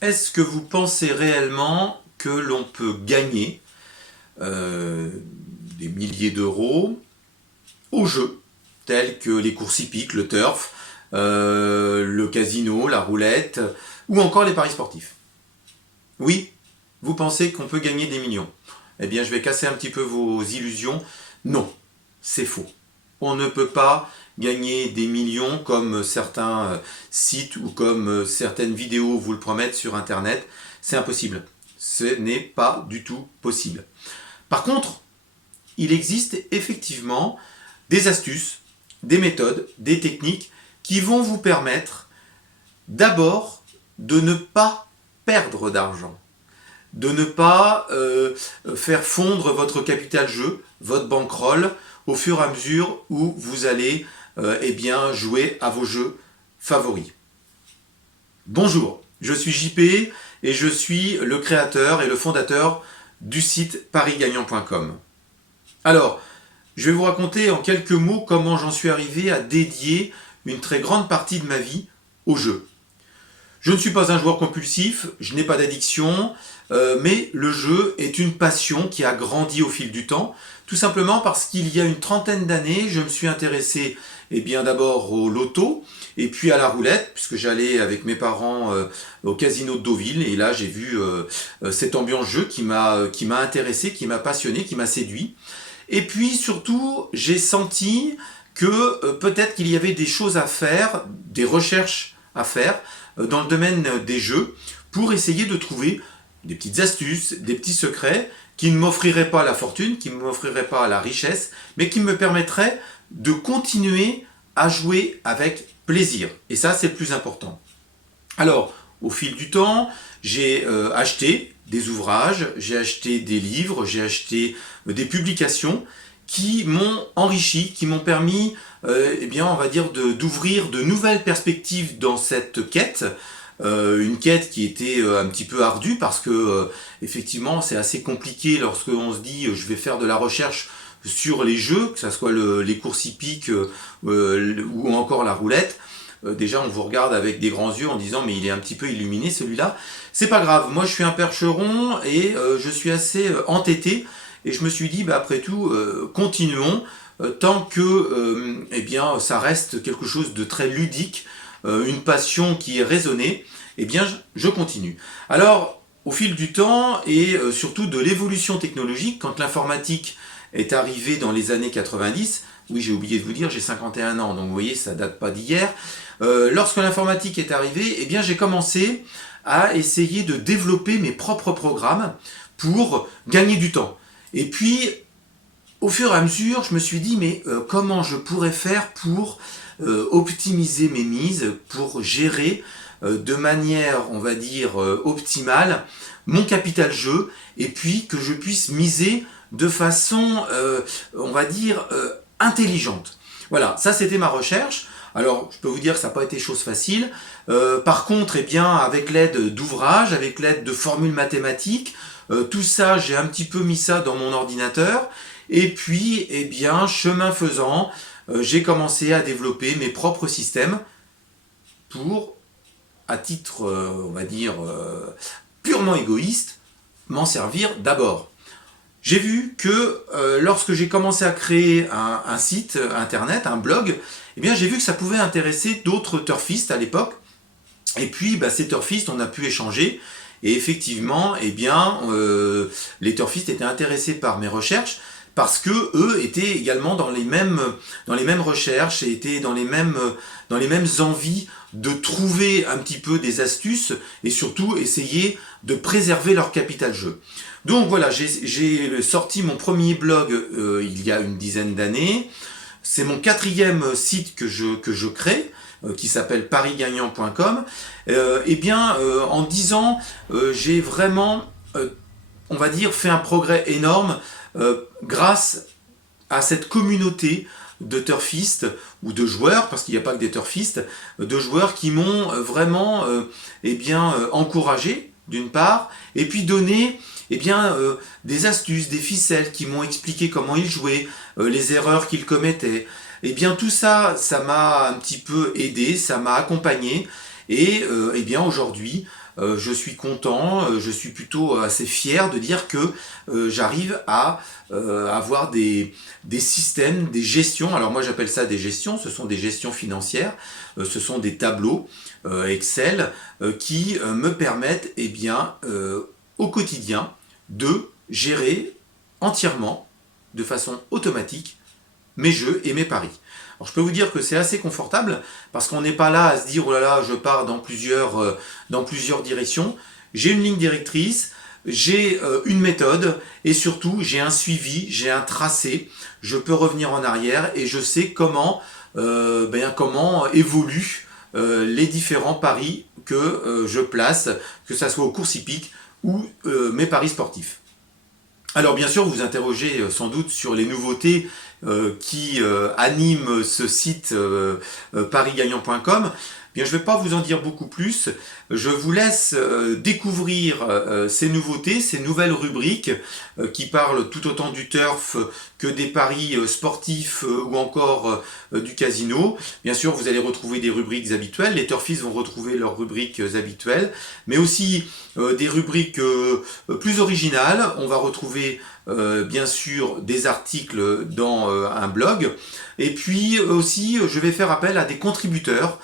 Est-ce que vous pensez réellement que l'on peut gagner des milliers d'euros aux jeux, tels que les courses hippiques, le turf, le casino, la roulette, ou encore les paris sportifs? Oui, vous pensez qu'on peut gagner des millions? Eh bien, je vais casser un petit peu vos illusions. Non, c'est faux. On ne peut pas gagner des millions comme certains sites ou comme certaines vidéos vous le promettent sur Internet. C'est impossible. Ce n'est pas du tout possible. Par contre, il existe effectivement des astuces, des méthodes, des techniques qui vont vous permettre d'abord de ne pas perdre d'argent, de ne pas faire fondre votre capital jeu, votre bankroll, au fur et à mesure où vous allez jouer à vos jeux favoris. Bonjour, je suis JP et je suis le créateur et le fondateur du site parisgagnant.com. Alors, je vais vous raconter en quelques mots comment j'en suis arrivé à dédier une très grande partie de ma vie au jeu. Je ne suis pas un joueur compulsif, je n'ai pas d'addiction, mais le jeu est une passion qui a grandi au fil du temps, tout simplement parce qu'il y a une trentaine d'années, je me suis intéressé d'abord au loto, et puis à la roulette, puisque j'allais avec mes parents au casino de Deauville, et là j'ai vu cette ambiance jeu qui m'a intéressé, qui m'a passionné, qui m'a séduit. Et puis surtout, j'ai senti que peut-être qu'il y avait des choses à faire, des recherches à faire dans le domaine des jeux pour essayer de trouver des petites astuces, des petits secrets qui ne m'offriraient pas la fortune, qui ne m'offriraient pas la richesse, mais qui me permettraient de continuer à jouer avec plaisir. Et ça, c'est le plus important. Alors, au fil du temps, j'ai acheté des ouvrages, j'ai acheté des livres, j'ai acheté des publications qui m'ont enrichi, qui m'ont permis on va dire d'ouvrir de nouvelles perspectives dans cette quête. Une quête qui était un petit peu ardue parce que effectivement c'est assez compliqué lorsque on se dit je vais faire de la recherche sur les jeux, que ce soit les courses hippiques ou encore la roulette. Déjà on vous regarde avec des grands yeux en disant mais il est un petit peu illuminé celui-là. C'est pas grave, moi je suis un percheron et je suis assez entêté et je me suis dit après tout continuons tant que ça reste quelque chose de très ludique, une passion qui est raisonnée, je continue. Alors au fil du temps et surtout de l'évolution technologique, quand l'informatique est arrivée dans les années 90, oui j'ai oublié de vous dire, j'ai 51 ans, donc vous voyez ça date pas d'hier. Lorsque l'informatique est arrivée, j'ai commencé à essayer de développer mes propres programmes pour gagner du temps. Et puis, au fur et à mesure, je me suis dit, comment je pourrais faire pour optimiser mes mises, pour gérer de manière, on va dire, optimale mon capital jeu, et puis que je puisse miser de façon, intelligente. Voilà, ça c'était ma recherche. Alors, je peux vous dire que ça n'a pas été chose facile. Par contre, avec l'aide d'ouvrages, avec l'aide de formules mathématiques, tout ça, j'ai un petit peu mis ça dans mon ordinateur. Et puis, chemin faisant, j'ai commencé à développer mes propres systèmes pour, à titre, purement égoïste, m'en servir d'abord. J'ai vu que lorsque j'ai commencé à créer un site internet, un blog, j'ai vu que ça pouvait intéresser d'autres turfistes à l'époque. Et puis ces turfistes, on a pu échanger. Et effectivement, les turfistes étaient intéressés par mes recherches parce que eux étaient également dans les mêmes recherches et étaient dans les mêmes envies de trouver un petit peu des astuces et surtout essayer de préserver leur capital jeu. Donc voilà, j'ai sorti mon premier blog il y a une dizaine d'années. C'est mon 4e site que je crée, qui s'appelle parisgagnant.com. En 10 ans, j'ai vraiment, fait un progrès énorme grâce à cette communauté de turfistes ou de joueurs, parce qu'il n'y a pas que des turfistes, de joueurs qui m'ont vraiment encouragé d'une part, et puis donné des astuces, des ficelles qui m'ont expliqué comment ils jouaient, les erreurs qu'ils commettaient. Tout ça, ça m'a un petit peu aidé, ça m'a accompagné, et aujourd'hui, je suis content, je suis plutôt assez fier de dire que j'arrive à avoir des systèmes, des gestions. Alors moi j'appelle ça des gestions, ce sont des gestions financières, ce sont des tableaux Excel qui me permettent eh bien, au quotidien de gérer entièrement, de façon automatique, mes jeux et mes paris. Alors je peux vous dire que c'est assez confortable parce qu'on n'est pas là à se dire oh là là je pars dans plusieurs directions. J'ai une ligne directrice, j'ai une méthode et surtout j'ai un suivi, j'ai un tracé. Je peux revenir en arrière et je sais comment évoluent les différents paris que je place, que ce soit aux courses hippiques ou mes paris sportifs. Alors bien sûr, vous vous interrogez sans doute sur les nouveautés qui animent ce site parisgagnant.com. Bien, je ne vais pas vous en dire beaucoup plus. Je vous laisse découvrir ces nouveautés, ces nouvelles rubriques qui parlent tout autant du turf que des paris sportifs ou encore du casino. Bien sûr, vous allez retrouver des rubriques habituelles. Les turfistes vont retrouver leurs rubriques habituelles, mais aussi des rubriques plus originales. On va retrouver bien sûr des articles dans un blog. Et puis aussi, je vais faire appel à des contributeurs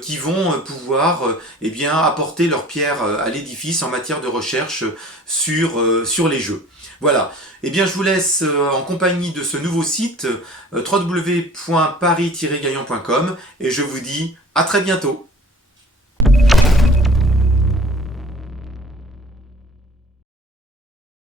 qui vont pouvoir eh bien, apporter leur pierre à l'édifice en matière de recherche sur les jeux. Voilà. Eh bien, je vous laisse en compagnie de ce nouveau site www.paris-gagnant.com et je vous dis à très bientôt.